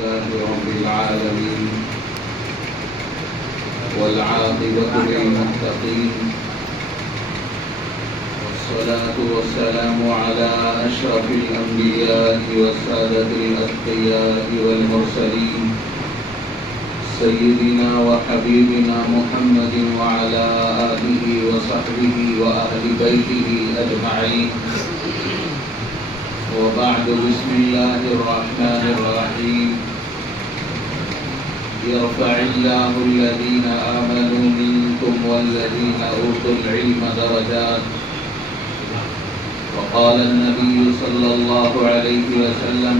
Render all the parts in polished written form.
لله رب العالمين والعاقبة للمتقين والصلاة والسلام على أشرف الأنبياء والسادة الأتقياء والمرسلين سيدنا وحبيبنا محمد وعلى آله وصحبه وأهل بيته أجمعين وبعد بسم الله الرحمن الرحيم يرفع الله الذين آمنوا منكم والذين أوتوا العلم درجات وقال النبي صلى الله عليه وسلم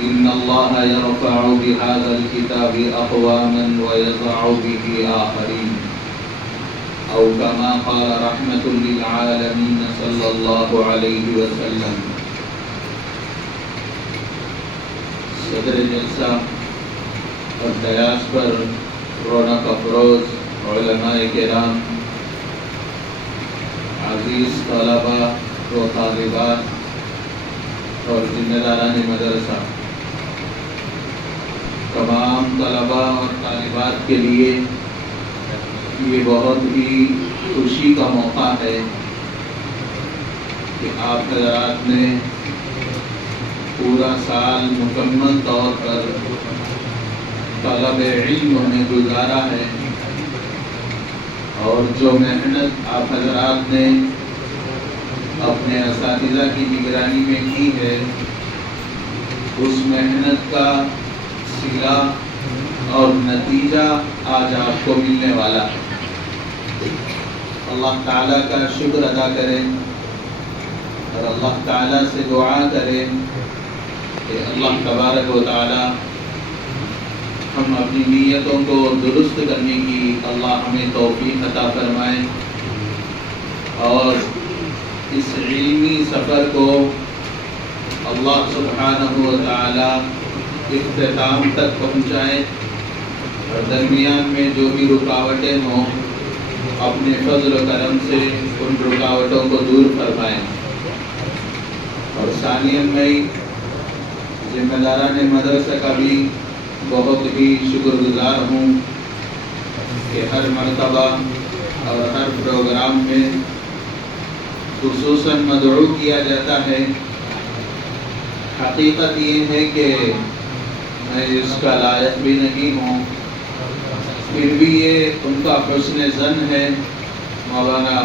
إن الله يرفع بهذا الكتاب أقواما ويضع به آخرين أو كما قال رحمة للعالمين صلى الله عليه وسلم. صدر جلسہ اور ڈیاس پر رونق افروز علماء کرام، عزیز طلباء و طالبات اور ذمہ داران مدرسہ، تمام طلباء اور طالبات کے لیے یہ بہت ہی خوشی کا موقع ہے کہ آپ حضرات نے پورا سال مکمل طور پر طلب علم میں گزارا ہے، اور جو محنت آپ حضرات نے اپنے اساتذہ کی نگرانی میں کی ہے، اس محنت کا صلہ اور نتیجہ آج آپ کو ملنے والا ہے۔ اللہ تعالیٰ کا شکر ادا کریں اور اللہ تعالیٰ سے دعا کریں کہ اللہ تبارک و تعالیٰ ہم اپنی نیتوں کو درست کرنے کی اللہ ہمیں توفیق عطا فرمائے، اور اس علمی سفر کو اللہ سبحانہ و تعالیٰ اختتام تک پہنچائے، اور درمیان میں جو بھی رکاوٹیں ہوں اپنے فضل و کرم سے ان رکاوٹوں کو دور فرمائیں۔ اور ثانیاً میں ذمہ داران مدرسہ کا بھی بہت ہی شکر گزار ہوں کہ ہر مرتبہ اور ہر پروگرام میں خصوصاً مدعو کیا جاتا ہے۔ حقیقت یہ ہے کہ میں اس کا لائق بھی نہیں ہوں، پھر بھی یہ ان کا حسن ظن ہے مولانا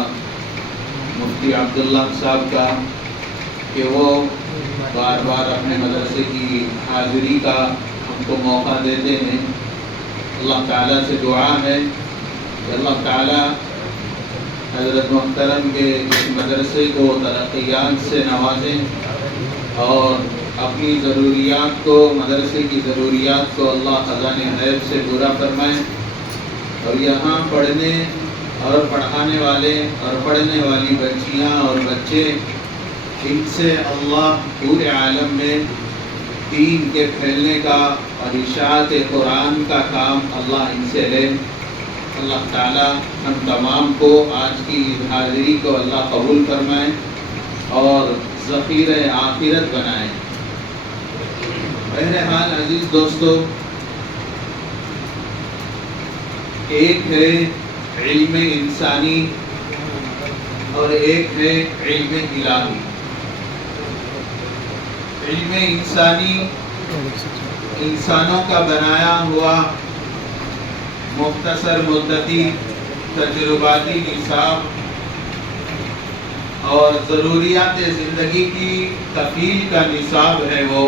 مفتی عبداللہ صاحب کا کہ وہ بار بار اپنے مدرسے کی حاضری کا ہم کو موقع دیتے ہیں۔ اللہ تعالیٰ سے دعا ہے کہ اللہ تعالیٰ حضرت محترم کے اس مدرسے کو ترقیات سے نوازیں، اور اپنی ضروریات کو، مدرسے کی ضروریات کو اللہ خزانہ غیب سے پورا فرمائیں، اور یہاں پڑھنے اور پڑھانے والے اور پڑھنے والی بچیاں اور بچے، ان سے اللہ پورے عالم میں دین کے پھیلنے کا اور اشاعت قرآن کا کام اللہ ان سے لے۔ اللہ تعالیٰ ہم تمام کو آج کی حاضری کو اللہ قبول فرمائے اور ذخیرہ آخرت بنائے۔ بہرحال عزیز دوستو، ایک ہے علم انسانی اور ایک ہے علم الہی۔ علم انسانی انسانوں کا بنایا ہوا مختصر مدتی تجرباتی نصاب اور ضروریات زندگی کی تکمیل کا نصاب ہے وہ،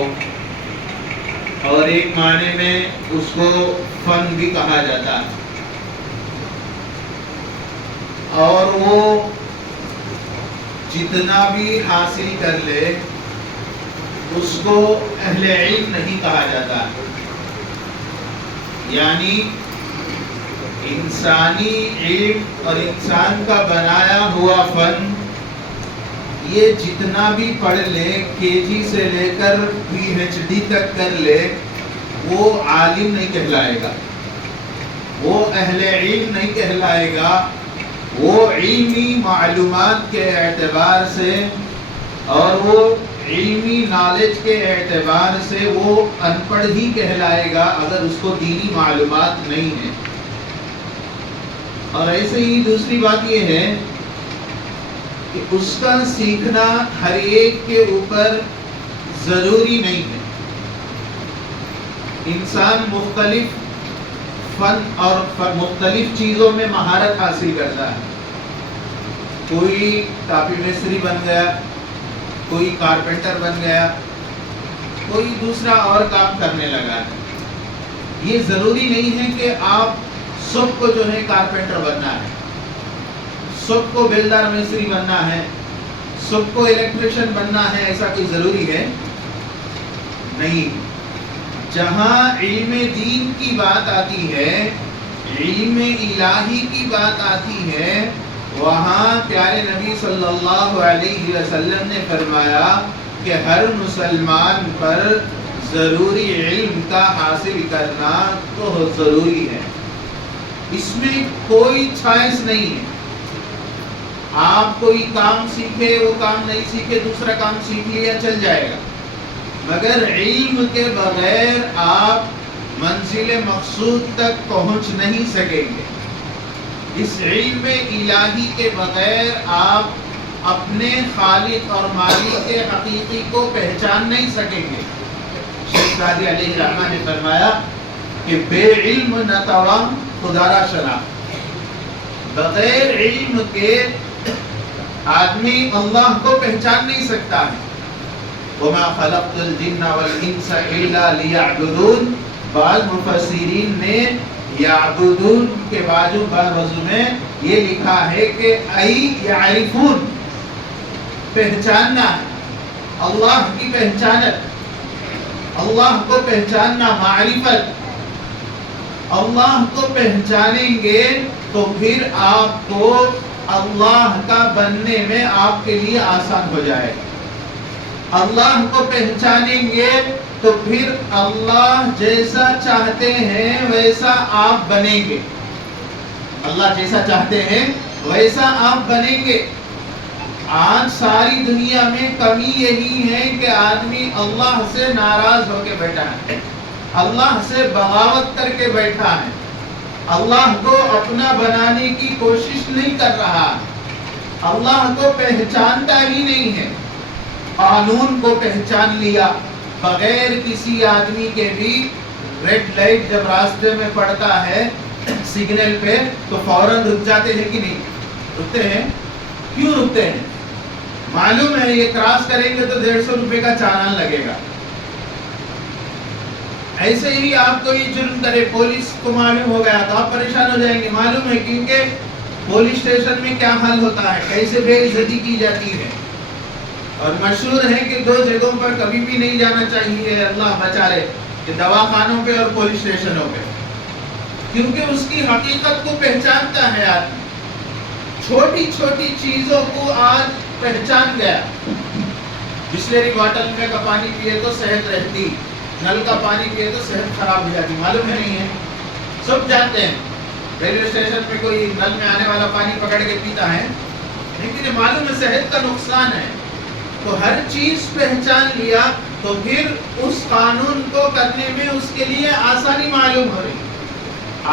اور ایک معنی میں اس کو فن بھی کہا جاتا ہے، اور وہ جتنا بھی حاصل کر لے اس کو اہل علم نہیں کہا جاتا، یعنی انسانی علم اور انسان کا بنایا ہوا فن، یہ جتنا بھی پڑھ لے، کے جی سے لے کر پی ایچ ڈی تک کر لے، وہ عالم نہیں کہلائے گا، وہ اہل علم نہیں کہلائے گا، وہ علمی معلومات کے اعتبار سے اور وہ علمی نالج کے اعتبار سے وہ ان پڑھ ہی کہلائے گا اگر اس کو دینی معلومات نہیں ہے. اور ایسے ہی دوسری بات یہ ہے کہ اس کا سیکھنا ہر ایک کے اوپر ضروری نہیں ہے. انسان مختلف فن اور مختلف چیزوں میں مہارت حاصل کرتا ہے. کوئی ٹاپی مستری بن گیا، کوئی کارپینٹر بن گیا، کوئی دوسرا اور کام کرنے لگا. یہ ضروری نہیں ہے کہ آپ سب کو جو ہے کارپینٹر بننا ہے، سب کو بیلدار مستری بننا ہے، سب کو الیکٹریشین بننا ہے. ایسا کوئی ضروری ہے نہیں. جہاں علم دین کی بات آتی ہے، علم الہی کی بات آتی ہے، وہاں پیارے نبی صلی اللہ علیہ وسلم نے فرمایا کہ ہر مسلمان پر ضروری علم کا حاصل کرنا تو ضروری ہے. اس میں کوئی چوائس نہیں ہے. آپ کوئی کام سیکھے، وہ کام نہیں سیکھے، دوسرا کام سیکھ لیا چل جائے گا، مگر علم کے بغیر آپ منزل مقصود تک پہنچ نہیں سکیں گے. اس علم الہی کے بغیر آپ اپنے خالق اور مالک کے حقیقی کو پہچان نہیں سکیں گے. شیخ سعدی علیہ الرحمہ نے فرمایا کہ بے علم نہ توام خدا را شناخت. بغیر علم کے آدمی اللہ کو پہچان نہیں سکتا ہے. وَمَا خَلَقْتُ الْجِنَّ وَالْإِنسَ إِلَّا لِيَعْبُدُونَ. بعض مفسرین نے یعبدون کے بازو میں یہ لکھا ہے کہ ای یعرفون، پہچاننا ہے، اللہ کی پہچانت، اللہ کو پہچاننا، معرفت. اللہ کو پہچانیں گے تو پھر آپ کو اللہ کا بننے میں آپ کے لیے آسان ہو جائے گا. اللہ کو پہچانیں گے تو پھر اللہ جیسا چاہتے ہیں ویسا آپ بنیں گے. اللہ جیسا چاہتے ہیں ویسا آپ بنیں گے. آج ساری دنیا میں کمی یہی ہے کہ آدمی اللہ سے ناراض ہو کے بیٹھا ہے، اللہ سے بغاوت کر کے بیٹھا ہے، اللہ کو اپنا بنانے کی کوشش نہیں کر رہا، اللہ کو پہچانتا ہی نہیں ہے. قانون کو پہچان لیا، بغیر کسی آدمی کے بھی ریڈ لائٹ جب راستے میں پڑتا ہے سگنل پہ تو فوراً رک جاتے ہیں کہ نہیں؟ رکتے ہیں. کیوں رکتے ہیں؟ معلوم ہے یہ کراس کریں گے تو 150 روپے کا چالان لگے گا. ایسے ہی آپ کو یہ جرم کرے، پولیس کو معلوم ہو گیا تو آپ پریشان ہو جائیں گے. معلوم ہے کیونکہ پولیس اسٹیشن میں کیا حل ہوتا ہے، کیسے بے عزتی کی جاتی ہے. اور مشہور ہے کہ 2 جگہوں پر کبھی بھی نہیں جانا چاہیے، اللہ بچا لے، کہ دواخانوں پہ اور پولیس اسٹیشنوں پہ، کیونکہ اس کی حقیقت کو پہچانتا ہے آدمی. چھوٹی چھوٹی چیزوں کو آج پہچان گیا. بسلری باٹل میں کا پانی پیے تو صحت رہتی، نل کا پانی پیے تو صحت خراب ہو جاتی. معلوم ہے نہیں ہے؟ سب جانتے ہیں. ریلوے اسٹیشن میں کوئی نل میں آنے والا پانی پکڑ کے پیتا ہے، لیکن معلوم ہے صحت کا نقصان ہے. تو ہر چیز پہچان لیا تو پھر اس قانون کو کرنے میں اس کے لیے آسانی معلوم ہو رہی.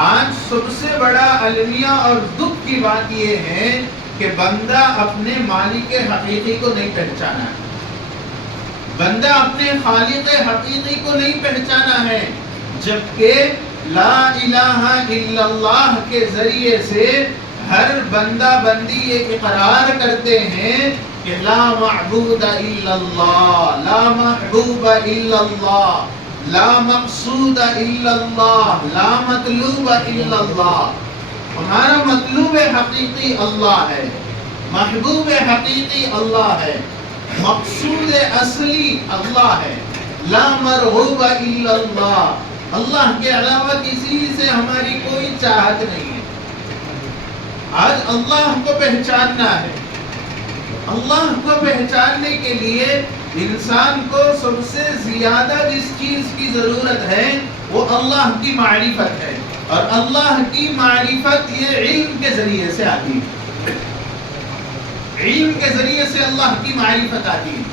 آج سب سے بڑا المیہ اور دکھ کی بات یہ ہے کہ بندہ اپنے مالک حقیقی کو نہیں پہچانا ہے، بندہ اپنے خالق حقیقی کو نہیں پہچانا ہے. جبکہ لا الہ الا اللہ کے ذریعے سے ہر بندہ بندی یہ اقرار کرتے ہیں کہ لا معبود الا اللہ، لا محبوب الا اللہ، لا مقصود الا اللہ، لا مطلوب الا اللہ. ہمارا مطلوب حقیقی اللہ ہے، محبوب حقیقی اللہ ہے، مقصود اصلی اللہ ہے، لا مرغوب الا اللہ. اللہ کے علاوہ کسی سے ہماری کوئی چاہت نہیں ہے. آج اللہ کو پہچاننا ہے. اللہ کو پہچاننے کے لیے انسان کو سب سے زیادہ جس چیز کی ضرورت ہے وہ اللہ کی معرفت ہے. اور اللہ کی معرفت یہ علم کے ذریعے سے آتی ہے. علم کے ذریعے سے اللہ کی معرفت آتی ہے.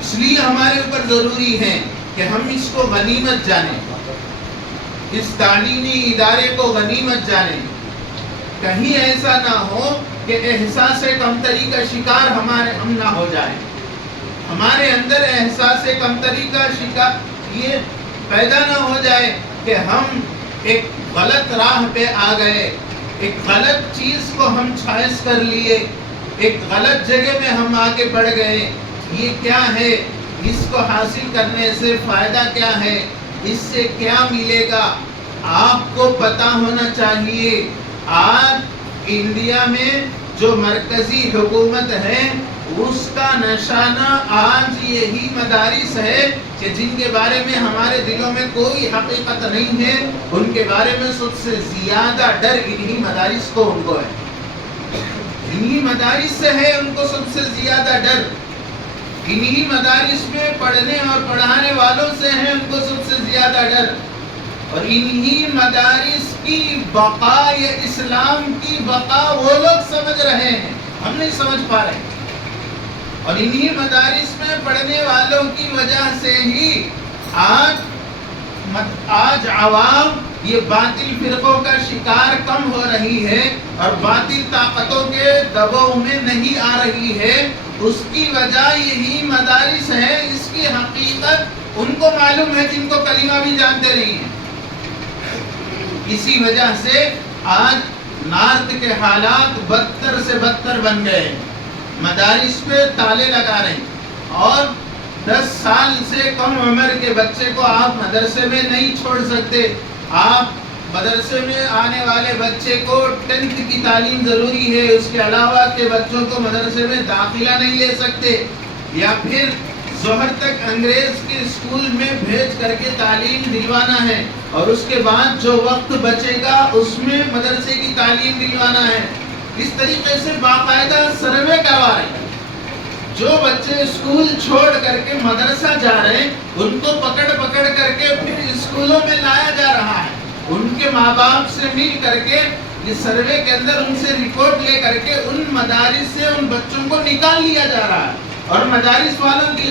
اس لیے ہمارے اوپر ضروری ہے کہ ہم اس کو غنیمت جانیں، اس تعلیمی ادارے کو غنیمت جانیں. کہیں ایسا نہ ہو کہ احساس کمتری کا شکار ہم نہ ہو جائیں. ہمارے اندر احساس کمتری کا شکار یہ پیدا نہ ہو جائے کہ ہم ایک غلط راہ پہ آ گئے، ایک غلط چیز کو ہم چوائس کر لیے، ایک غلط جگہ میں ہم آگے بڑھ گئے. یہ کیا ہے؟ اس کو حاصل کرنے سے فائدہ کیا ہے؟ اس سے کیا ملے گا؟ آپ کو پتا ہونا چاہیے. آج انڈیا میں جو مرکزی حکومت ہے اس کا نشانہ آج یہی مدارس ہے کہ جن کے بارے میں ہمارے دلوں میں کوئی حقیقت نہیں ہے. ان کے بارے میں سب سے زیادہ ڈر انہی مدارس کو ان کو ہے، انہی مدارس سے ہے ان کو سب سے زیادہ ڈر. انہی مدارس میں پڑھنے اور پڑھانے والوں سے ہے ان کو سب سے زیادہ ڈر. اور انہی مدارس کی بقا یا اسلام کی بقا وہ لوگ سمجھ رہے ہیں، ہم نہیں سمجھ پا رہے. اور انہی مدارس میں پڑھنے والوں کی وجہ سے ہی آج عوام یہ باطل فرقوں کا شکار کم ہو رہی ہے اور باطل طاقتوں کے دباؤ میں نہیں آ رہی ہے. اس کی وجہ یہی مدارس ہے. اس کی حقیقت ان کو معلوم ہے جن کو کلمہ بھی جانتے نہیں ہیں. اسی وجہ سے آج نارتھ کے حالات بدتر سے بدتر بن گئے. مدارس پہ تالے لگا رہے ہیں اور 10 سال سے کم عمر کے بچے کو آپ مدرسے میں نہیں چھوڑ سکتے. آپ مدرسے میں آنے والے بچے کو 10th کی تعلیم ضروری ہے، اس کے علاوہ کے بچوں کو مدرسے میں داخلہ نہیں لے سکتے. یا پھر ظہر تک انگریز کے اسکول میں بھیج کر کے تعلیم دلوانا ہے اور اس کے بعد جو وقت بچے گا اس میں مدرسے کی تعلیم دلوانا ہے. اس طریقے سے باقاعدہ سروے کروا رہے ہیں. جو بچے اسکول چھوڑ کر کے مدرسہ جا رہے ہیں ان کو پکڑ کر کے پھر اسکولوں میں لایا جا رہا ہے. ان کے ماں باپ سے مل کر کے یہ سروے کے اندر ان سے رپورٹ لے کر کے ان مدارس سے ان بچوں کو نکال لیا جا رہا ہے. اور مدارس والوں کی